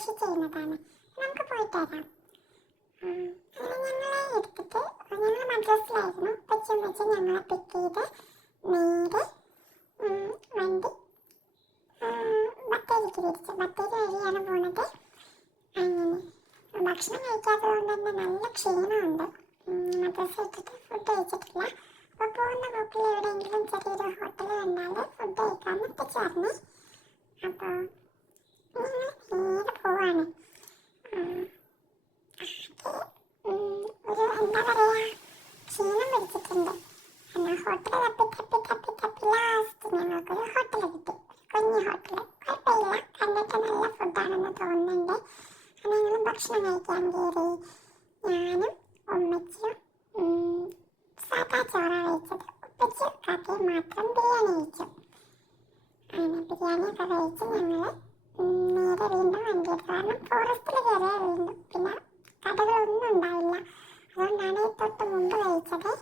കൃഷി ചെയ്യുന്നതാണ്. നമുക്ക് പോയിട്ട് വരാം. അങ്ങനെ ഞങ്ങളെ എടുത്തിട്ട് ഞങ്ങൾ മദ്രസിലായിരുന്നു. ഉപ്പച്ചും വെച്ച് ഞങ്ങളെ പിക്ക് ചെയ്ത് നേരെ വണ്ടി ബത്തേരിക്ക് തിരിച്ചു ബത്തേരി വഴിയാണ് പോണത്. അങ്ങനെ ഭക്ഷണം കഴിക്കാത്തത് കൊണ്ട് തന്നെ നല്ല ക്ഷീണമുണ്ട്. മദ്രസ ഇട്ടിട്ട് ഫുഡ് കഴിച്ചിട്ടില്ല. അപ്പോൾ പോകുന്ന പോക്കിൽ എവിടെയെങ്കിലും ചെറിയൊരു ഹോട്ടൽ കണ്ടാൽ ഫുഡ് കഴിക്കാമെന്ന് പറഞ്ഞു. അപ്പോൾ ഞങ്ങൾ നേരെ പോവാണ് ഉം, ആകെ, ഉം, ഒരു എന്താ പറയാ ക്ഷീണം പിടിച്ചിട്ടുണ്ട് എന്നാൽ ഹോട്ടൽ തപ്പി തപ്പി തപ്പി തപ്പി ലാസ്റ്റ് ഞങ്ങൾക്കൊരു ഹോട്ടൽ കിട്ടി ഹോട്ടൽ കുഴപ്പമില്ല കണ്ടിട്ട് നല്ല ഫുഡാണെന്ന് തോന്നുന്നുണ്ട് അങ്ങനെ ഞങ്ങൾ ഭക്ഷണം കഴിക്കാൻ കയറി ഞാനും ഉമ്മച്ചും സാധാ സാദാ ചോറ കഴിച്ചത് ഉപ്പച്ചി കാക്കയും മാത്രം ബിരിയാണി കഴിച്ചു അങ്ങനെ ബിരിയാണിയൊക്കെ കഴിച്ച് ഞങ്ങൾ നേരെ വീണ്ടും വണ്ടി കാരണം ഫോറസ്റ്റിൽ കയറിയാൽ വീണ്ടും പിന്നെ കടകളൊന്നും ഉണ്ടാവില്ല അതുകൊണ്ടാണ് ഈ തൊട്ട് മുമ്പ് കഴിച്ചത്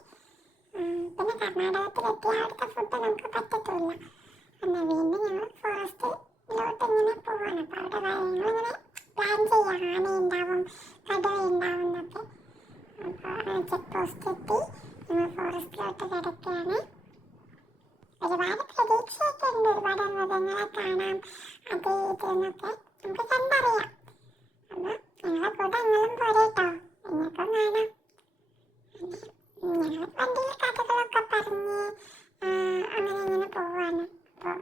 ഉം, പിന്നെ കർണാടകത്തിലെത്തിയ അവിടുത്തെ ഫുഡ് നമുക്ക് പറ്റത്തില്ല എന്നാൽ വീണ്ടും ഞങ്ങൾ ഫോറസ്റ്റിലോട്ട് പോവാണ് അപ്പോൾ അവിടെ ഞങ്ങളിങ്ങനെ പ്ലാൻ ചെയ്യാം. ആന ഉണ്ടാവും കടുവ ഉണ്ടാവും എന്നൊക്കെ അപ്പോൾ ചെക്ക് പോസ്റ്റ് എത്തി. ഞങ്ങൾ ഫോറസ്റ്റിലോട്ട് കിടക്കുകയാണ്. ഒരുപാട് പ്രതീക്ഷയൊക്കെ ഉണ്ട്. ഒരുപാട് മൃഗങ്ങളെ കാണാം. അത് ഇത് എന്നൊക്കെ നമുക്ക് കണ്ടറിയാം. അപ്പോൾ ഞങ്ങളെ കൂടെ നിങ്ങളും പോരേട്ടോ നിങ്ങൾക്കും കാണാം. ഞങ്ങൾ വണ്ടിയിൽ കഥകളൊക്കെ പറഞ്ഞ് അങ്ങനെ ഇങ്ങനെ പോവാണ്. അപ്പോൾ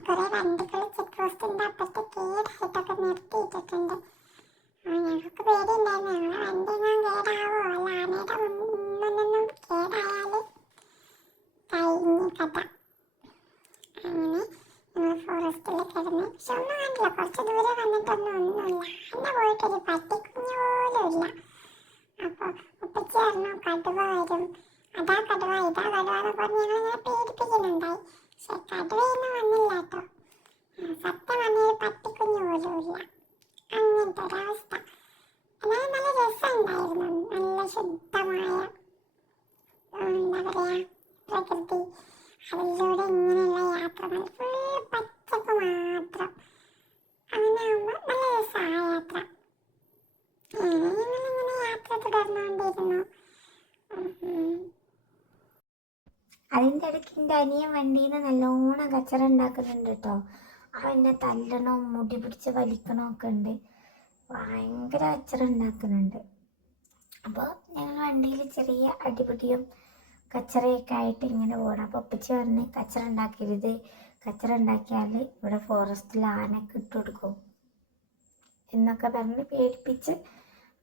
കുറേ വണ്ടികൾ പോസ്റ്റിന്റെ അപ്പുറത്ത് കേടായിട്ടൊക്കെ നിർത്തിയിട്ടിട്ടുണ്ട്. ഞങ്ങൾക്ക് പേടിയുണ്ടായിരുന്നു. ഞങ്ങളെ വണ്ടി ഞാൻ കേടാവോ? ആനയുടെ മുന്നൊന്നും കേടായാൽ കഴിഞ്ഞു കഥ. അങ്ങനെ ഞങ്ങൾ ഫോറസ്റ്റിൽ കിടന്ന് പക്ഷെ ഒന്നും കണ്ടില്ല. കുറച്ച് ദൂരെ വന്നിട്ടൊന്നും ഒന്നുമില്ല. എന്നെ പോയിട്ടൊരു പട്ടിക്കുഞ്ഞു പോലും ഇല്ല. അപ്പോൾ ഉപ്പച്ചി കടുവ വരും. അതാ കടുവ ഇതാ കടുവ എന്ന് പറഞ്ഞ് ഞങ്ങളിങ്ങനെ പേടിപ്പിക്കുന്നുണ്ടായി. പക്ഷെ കടുവയൊന്നും വന്നില്ല കേട്ടോ. ആ, സത്യം പോലുമില്ല പട്ടിക്കുഞ്ഞു ഇല്ല അങ്ങനത്തെ ഒരവസ്ഥ എന്നാലും നല്ല രസമുണ്ടായിരുന്നു. നല്ല ശുദ്ധമായ എന്താ പറയുക പ്രകൃതി. അതിലൂടെ ഇങ്ങനെയുള്ള യാത്രകൾ. ഫുൾ പച്ചപ്പ് മാത്രം. അങ്ങനെ നല്ല രസമാണ് യാത്ര. ഞങ്ങളിങ്ങനെ യാത്ര തുടർന്നുകൊണ്ടിരുന്നു. അതിന്റെ ഇടയ്ക്ക് എന്റെ അനിയൻ വണ്ടിയിൽ നിന്ന് നല്ലോണം കച്ചറ ഉണ്ടാക്കുന്നുണ്ട് കേട്ടോ അവനെ തല്ലണോ മുടി പിടിച്ച് വലിക്കണോ ഒക്കെ ഉണ്ട്. ഭയങ്കര അച്ചറ ഉണ്ടാക്കുന്നുണ്ട്. അപ്പോൾ ഞങ്ങൾ വണ്ടിയിൽ ചെറിയ അടിപിടിയും കച്ചറയൊക്കെ ആയിട്ട് ഇങ്ങനെ പോകണം അപ്പോൾ ഒപ്പിച്ച് പറഞ്ഞ് കച്ചറ ഉണ്ടാക്കരുത്. കച്ചറ ഉണ്ടാക്കിയാൽ ഇവിടെ ഫോറസ്റ്റിൽ ആനക്ക് ഇട്ട് കൊടുക്കും. എന്നൊക്കെ പറഞ്ഞ് പേടിപ്പിച്ച്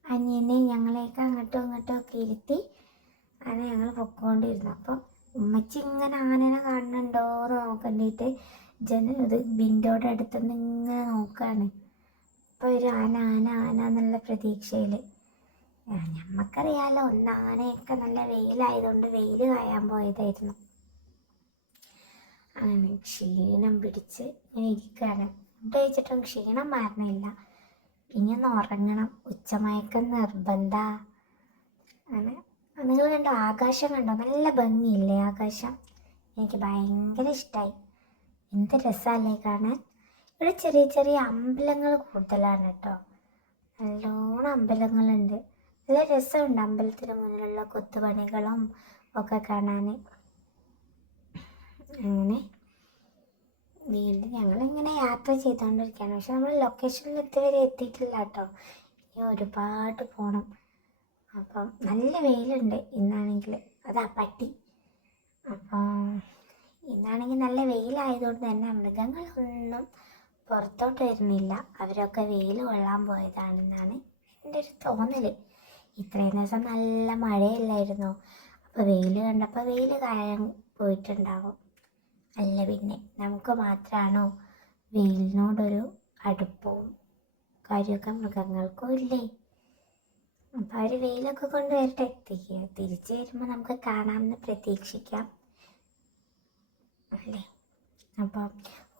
അനിയനെ ഞങ്ങളെയൊക്കെ അങ്ങോട്ടും ഇങ്ങോട്ടും ഒക്കെ ഇരുത്തി അങ്ങനെ ഞങ്ങൾ പൊക്കോണ്ടിരുന്നു. അപ്പം ഉമ്മച്ചി ഇങ്ങനെ ആനനെ കാണുന്നുണ്ടോ എന്ന് നോക്കണ്ടിട്ട് ജന അത് വിൻഡോയുടെ അടുത്തുനിന്ന് ഇങ്ങനെ നോക്കുകയാണ് ഇപ്പോൾ ഒരു ആന ആന ആന എന്നുള്ള പ്രതീക്ഷയിൽ ഞമ്മക്കറിയാലോ ഒന്ന് ആനയൊക്കെ നല്ല വെയിലായതുകൊണ്ട് വെയിൽ കായാൻ പോയതായിരുന്നു. അങ്ങനെ ക്ഷീണം പിടിച്ച് ഇങ്ങനെ ഇരിക്കുകയാണ് ഫുഡ് കഴിച്ചിട്ടും ക്ഷീണം മാറണില്ല ഇനി ഒന്ന് ഉറങ്ങണം. ഉച്ചമയക്കം നിർബന്ധ. അങ്ങനെ നിങ്ങൾ കണ്ടോ ആകാശം കണ്ടോ? നല്ല ഭംഗിയില്ലേ ആകാശം? എനിക്ക് ഭയങ്കര ഇഷ്ടമായി എന്ത് രസമല്ലേ കാണാൻ? ഇവിടെ ചെറിയ ചെറിയ അമ്പലങ്ങൾ കൂടുതലാണ് കേട്ടോ. നല്ലോണം അമ്പലങ്ങളുണ്ട്. നല്ല രസമുണ്ട് അമ്പലത്തിന് മുന്നിലുള്ള കൊത്തുപണികളും ഒക്കെ കാണാൻ. അങ്ങനെ വീണ്ടും ഞങ്ങളിങ്ങനെ യാത്ര ചെയ്തുകൊണ്ടിരിക്കുകയാണ്. പക്ഷെ നമ്മൾ ലൊക്കേഷനിൽ ഇതുവരെ എത്തിയിട്ടില്ല കേട്ടോ. ഇനി ഒരുപാട് പോകണം അപ്പം നല്ല വെയിലുണ്ട് ഇന്നാണെങ്കിൽ. അതാ പട്ടി. അപ്പം ഇന്നാണെങ്കിൽ നല്ല വെയിലായതുകൊണ്ട് തന്നെ മൃഗങ്ങളൊന്നും പുറത്തോട്ട് വരുന്നില്ല. അവരൊക്കെ വെയിൽ കൊള്ളാൻ പോയതാണെന്നാണ് എന്റെ ഒരു തോന്നൽ. ഇത്രയും ദിവസം നല്ല മഴയല്ലായിരുന്നോ? അപ്പോൾ വെയിൽ കണ്ടപ്പോൾ വെയിൽ കായാൻ പോയിട്ടുണ്ടാവും. അല്ല പിന്നെ നമുക്ക് മാത്രമാണോ വെയിലിനോടൊരു അടുപ്പവും കാര്യമൊക്കെ മൃഗങ്ങൾക്കും ഇല്ലേ? അപ്പോൾ അവർ വെയിലൊക്കെ കൊണ്ട് വരട്ടെ തിരിച്ചു വരുമ്പോൾ നമുക്ക് കാണാമെന്ന് പ്രതീക്ഷിക്കാം. അല്ലേ? അപ്പോൾ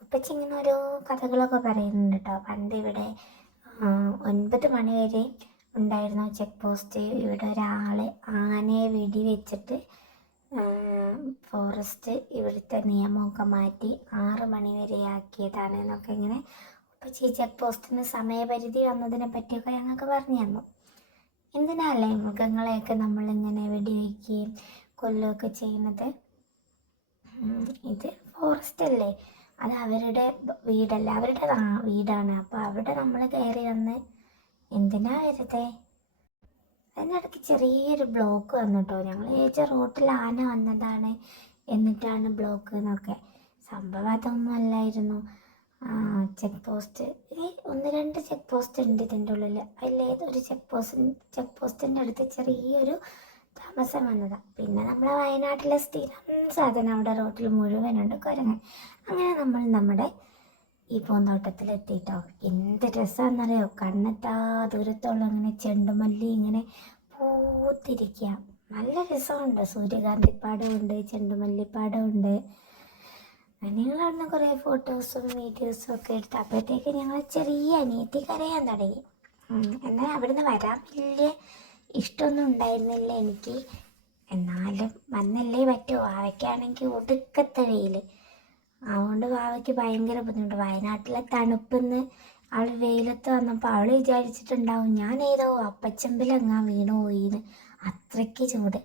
ഉപ്പച്ചി ഇങ്ങനെ ഓരോ കഥകളൊക്കെ പറയുന്നുണ്ട് കേട്ടോ. പണ്ട് ഇവിടെ ഒൻപത് മണി വരെ ഉണ്ടായിരുന്ന ചെക്ക് പോസ്റ്റ് ഇവിടെ ഒരാളെ ആനയെ വെടി വെച്ചിട്ട് ഫോറസ്റ്റ് ഇവിടുത്തെ നിയമമൊക്കെ മാറ്റി ആറ് മണി വരെ ആക്കിയതാണ് എന്നൊക്കെ ഇങ്ങനെ ഉപ്പച്ചി ചെക്ക് പോസ്റ്റിന് സമയപരിധി വന്നതിനെ പറ്റിയൊക്കെ ഞങ്ങൾക്ക് പറഞ്ഞു തന്നു. എന്തിനല്ലേ മൃഗങ്ങളെയൊക്കെ നമ്മളിങ്ങനെ വെടിവെക്കുകയും കൊല്ലുകയൊക്കെ ചെയ്യുന്നത്? ഇത് ഫോറസ്റ്റ് അല്ലേ? അത് അവരുടെ വീടല്ലേ അവരുടെ വീടാണ്. അപ്പോൾ അവിടെ നമ്മൾ കയറി വന്ന് എന്തിനാ വരുതേ അതിനിടയ്ക്ക് ചെറിയൊരു ബ്ലോക്ക് വന്നു കേട്ടോ ഞങ്ങൾ ചോദിച്ച റോട്ടിൽ ആന വന്നതാണ് എന്നിട്ടാണ് ബ്ലോക്ക് എന്നൊക്കെ. സംഭവം അതൊന്നും അല്ലായിരുന്നു. ചെക്ക് പോസ്റ്റ് ഒന്ന് രണ്ട് ചെക്ക് പോസ്റ്റ് ഉണ്ട് ഇതിന്റെ ഉള്ളിൽ അതിലേതൊരു ചെക്ക് പോസ്റ്റ് ചെക്ക് പോസ്റ്റിന്റെ അടുത്ത് ചെറിയൊരു താമസം വന്നതാണ് പിന്നെ നമ്മളെ വയനാട്ടിലെ സ്ഥിരം സാധനം അവിടെ റോട്ടിൽ മുഴുവനുണ്ട് കുരങ്ങൻ. അങ്ങനെ നമ്മൾ നമ്മുടെ ഈ പൂന്തോട്ടത്തിൽ എത്തിയിട്ടോ എന്ത് രസമാണെന്നറിയോ കണ്ണെത്താ ദൂരത്തോളം ഇങ്ങനെ ചെണ്ടുമല്ലി ഇങ്ങനെ പൂത്തിരിക്കുക നല്ല രസമുണ്ട്. സൂര്യകാന്തിപ്പാടമുണ്ട് ചെണ്ടുമല്ലിപ്പാടമുണ്ട് ഞങ്ങൾ അവിടുന്ന് കുറേ ഫോട്ടോസും വീഡിയോസും ഒക്കെ എടുത്ത് അപ്പോഴത്തേക്ക് ഞങ്ങൾ ചെറിയ അനിയത്തി കരയാൻ തുടങ്ങി എന്നാൽ അവിടുന്ന് വരാൻ വലിയ ഇഷ്ടമൊന്നും ഉണ്ടായിരുന്നില്ല എനിക്ക്. എന്നാലും വന്നല്ലേ പറ്റൂ. വാവയ്ക്കാണെങ്കിൽ ഒടുക്കത്തെ വെയിൽ അതുകൊണ്ട് വാവയ്ക്ക് ഭയങ്കര ബുദ്ധിമുട്ട്. വയനാട്ടിലെ തണുപ്പെന്ന് അവൾ വെയിലത്ത് വന്നപ്പോൾ അവൾ വിചാരിച്ചിട്ടുണ്ടാവും ഞാൻ ഏതോ അപ്പച്ചമ്പിലങ്ങാൻ വീണു പോയിന്ന്. അത്രയ്ക്ക് ചൂട്.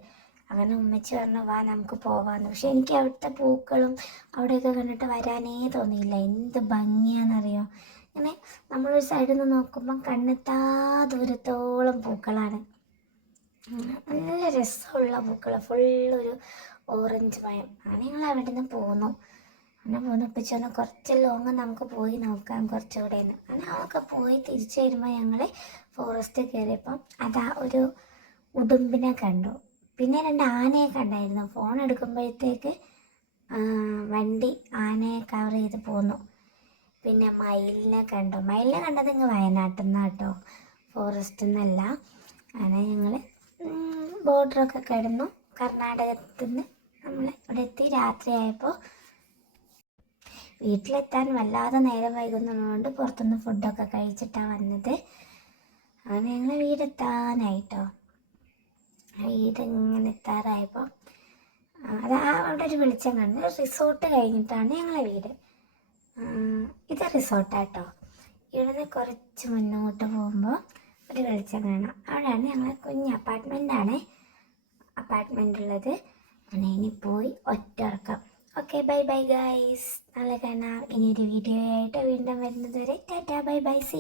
അങ്ങനെ ഉമ്മച്ചി പറഞ്ഞു വാ നമുക്ക് പോവാന്ന്. പക്ഷെ എനിക്ക് അവിടുത്തെ പൂക്കളും അവിടെയൊക്കെ കണ്ടിട്ട് വരാനേ തോന്നിയില്ല. എന്ത് ഭംഗിയാണെന്നറിയോ അങ്ങനെ നമ്മളൊരു സൈഡിൽ നിന്ന് നോക്കുമ്പം കണ്ണെത്താ ദൂരത്തോളം പൂക്കളാണ്. നല്ല രസമുള്ള പൂക്കൾ ഫുള്ളൊരു ഓറഞ്ച് മയം അങ്ങനെ ഞങ്ങൾ അവിടെ നിന്ന് പോന്നു. അങ്ങനെ പോന്നു. ഇപ്പം ചെന്ന് കുറച്ച് ലോങ് നമുക്ക് പോയി നോക്കാം കുറച്ചുകൂടെ എന്ന് അങ്ങനെ അതൊക്കെ പോയി തിരിച്ചു വരുമ്പോൾ ഞങ്ങൾ ഫോറസ്റ്റ് കയറിയപ്പം അതാ ഒരു ഉടുമ്പിനെ കണ്ടു. പിന്നെ രണ്ട് ആനയെ കണ്ടായിരുന്നു. ഫോൺ എടുക്കുമ്പോഴത്തേക്ക് വണ്ടി ആനയെ കവർ ചെയ്ത് പോന്നു. പിന്നെ മയിലിനെ കണ്ടു. മയിലിനെ കണ്ടത് ഇങ്ങ് വയനാട്ടിൽ നിന്നാട്ടോ ഫോറസ്റ്റിൽ നിന്നല്ല അങ്ങനെ ഞങ്ങൾ ബോർഡറൊക്കെ കിടന്നു. കർണാടകത്തിൽ നിന്ന് നമ്മൾ ഇവിടെ എത്തി രാത്രിയായപ്പോൾ വീട്ടിലെത്താൻ വല്ലാതെ നേരം വൈകുന്നതുകൊണ്ട് പുറത്തുനിന്ന് ഫുഡൊക്കെ കഴിച്ചിട്ടാണ് വന്നത്. അങ്ങനെ ഞങ്ങൾ വീടെത്താനായിട്ടോ. വീട് ഇങ്ങനെ എത്താറായപ്പോൾ അത് അവിടെ ഒരു വെളിച്ചം കണ്ട്. റിസോർട്ട് കഴിഞ്ഞിട്ടാണ് ഞങ്ങളെ വീട്. ഇത് റിസോർട്ടാട്ടോ ഇവിടുന്ന് കുറച്ച് മുന്നോട്ട് പോകുമ്പോൾ ഒരു വെളിച്ചം കാണാം. അവിടെയാണ് ഞങ്ങളെ കുഞ്ഞ് അപ്പാർട്ട്മെന്റാണ് അപ്പാർട്ട്മെന്റ് ഉള്ളത്. അങ്ങനെ ഇനി പോയി ഒറ്റയിറക്കം ഓക്കെ ബൈ ബൈ ഗൈസ് നാളെ കാണാം. ഇനി ഒരു വീഡിയോ ആയിട്ട് വീണ്ടും വരുന്നത് വരെ ടാറ്റാ ബൈ ബൈ സി